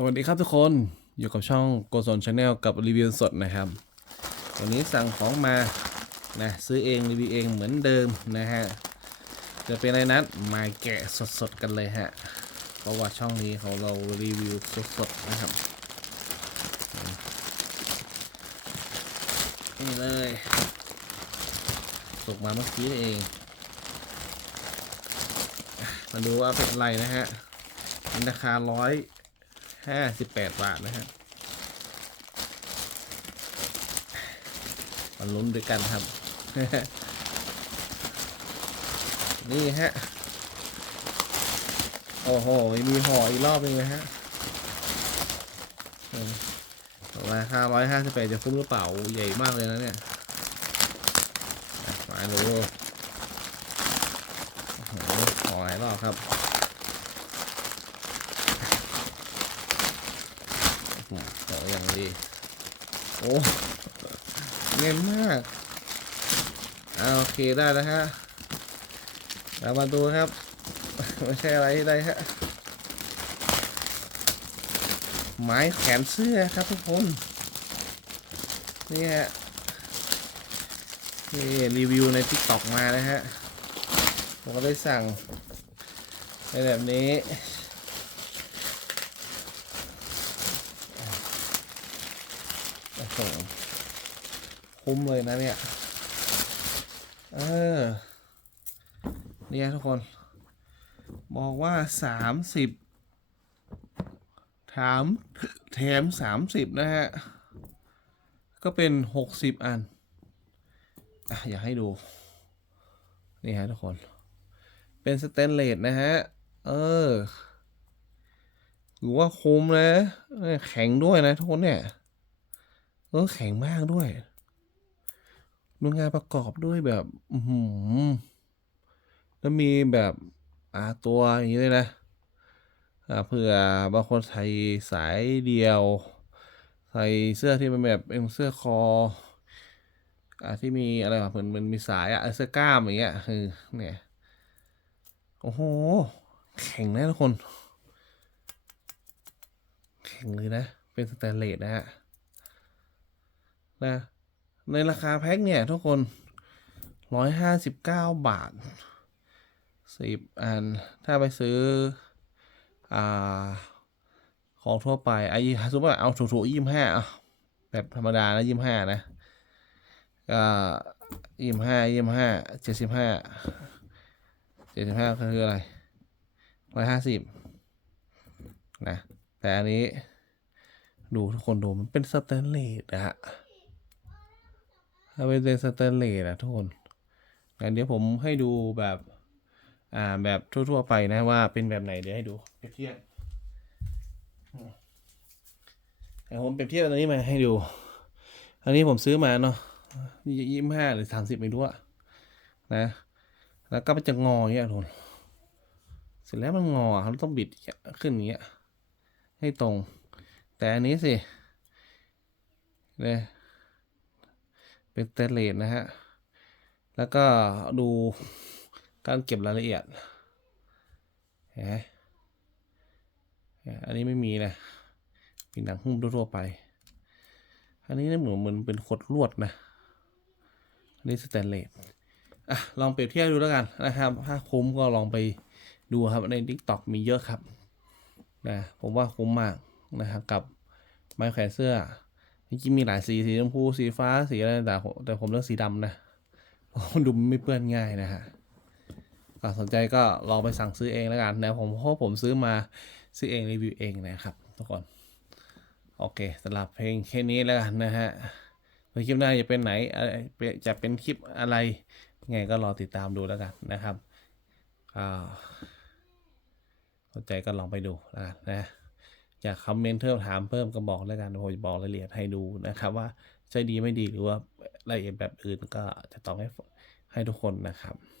สวัสดีครับทุกคนอยู่กับช่องโกซนชาแนลกับรีวิวสดนะครับวันนี้สั่งของมานะซื้อเองรีวิวเองเหมือนเดิมนะฮะจะเป็นอะไรนั้นมาแกะสดๆกันเลยฮะเพราะว่าช่องนี้ของเรารีวิวสดๆนะครับนี่เลยส่งมาเมื่อกี้นี่เอง มาดูว่าเป็นอะไรนะฮะราคาร้อย ห้าสิบแปดบาทนะฮะมาลุ้นด้วยกันครับ นี่ฮะ โอ้โห มีห่ออีกรอบนึงเลยฮะมราคาร้อยห้าสิบแปดจะคุ้มหรือเปล่า ใหญ่มากเลยนะเนี่ยมาดูโอ้โหห่อหลายรอบครับ โอ้โหอย่างดี โอ้เงินมากอาโอเคได้แล้วฮะเรามาดูครับ ไม่ใช่อะไรใดฮะไม้แขนเสื้อครับทุกคน นี่ฮะนี่รีวิวใน t ิ k t o k มานะฮะ ผมก็ได้สั่งในแบบนี้ โอ้โห คุ้มเลยนะเนี่ย เออ เนี่ยทุกคน บอกว่าสามสิบถามแถมสามสิบนะฮะ ก็เป็นหกสิบอันอะอยากให้ดู นี่ฮะทุกคน เป็นสเตนเลสนะฮะ เออถือว่าคุ้มนะ แข็งด้วยนะทุกคนเนี่ย เออแข็งมากด้วย ดูงานประกอบด้วยแบบ อืแล้วมีแบบอ่าตัวอย่างนี้เลยนะเผื่อบางคนใส่สายเดียว ใส่เสื้อที่มันแบบเป็นเสื้อคออ่าที่มีอะไรวะเหมือนมันมีสายอะเออเสื้อกล้ามอย่างเงี้ยคือเนี่ยโอ้โห แข็งนะทุกคน แข็งเลยนะ เป็นสแตนเลสนะฮะนะ ในราคาแพ็คเนี่ยทุกคนร้อยห้าสิบเก้าบาทสิบอัน ถ้าไปซื้ออ่าของทั่วไปไอ้สมมติว่าเอาถูกๆยี่ห้าแบบธรรมดานะยี่ห้านะก็ยี่ห้ายี่ห้าเจ็ดสิบห้าเจ็ดสิบห้าคืออะไรร้อยห้าสิบนะ แต่อันนี้ ดูทุกคนดูมันเป็นสแตนเลสนะฮะ ถ้าเป็นสแตนเลสอะทุกคนงั้นเดี๋ยวผมให้ดูแบบอ่าแบบทั่วๆไปนะว่าเป็นแบบไหนเดี๋ยวให้ดูเปรียบเทียบแต่ผมเปรียบเทียบอันนี้มาให้ดู อันนี้ผมซื้อมาเนาะยี่สิบห้าหรือสามสิบไม่รู้อะนะ แล้วก็มันจะงออย่างเงี้ยทุกคนเสร็จแล้วมันงอเขาต้องบิดขึ้นอย่างเงี้ยให้ตรง แต่อันนี้สิเนี่ย เป็นสเตนเลสนะฮะ แล้วก็ดูการเก็บรายละเอียดเห็นไหมอันนี้ไม่มีนะมีหนังหุ้มทั่วไป อันนี้เหมือนเหมือนเป็นขดลวดนะอันนี้สแตนเลสอะลองเปรียบเทียบดูแล้วกันนะครับ ถ้าคุ้มก็ลองไปดูครับใน TikTok มีเยอะครับนะผมว่าคุ้มมากนะครับกับไม้แขวนเสื้อ จริงมีหลายสีสีชมพูสีฟ้าสีอะไรแต่แต่ผมเลือกสีดำนะเพราะมันดูไม่เปื้อนง่ายนะฮะก็สนใจก็ลองไปสั่งซื้อเองแล้วกันนะผมเพราะผมซื้อมาซื้อเองรีวิวเองนะครับทุกคนโอเคสำหรับเพลงแค่นี้แล้วกันนะฮะในคลิปหน้าจะเป็นไหนจะเป็นคลิปอะไรไงก็รอติดตามดูแล้วกันนะครับอ่าสนใจก็ลองไปดูแล้วกันนะ อยากคอมเมนต์เพิ่มถามเพิ่มก็บอกแล้วกันผมจะบอกรายละเอียดให้ดูนะครับ ว่าใช่ดีไม่ดีหรือว่ารายละเอียดแบบอื่นก็จะตอบให้ให้ทุกคนนะครับ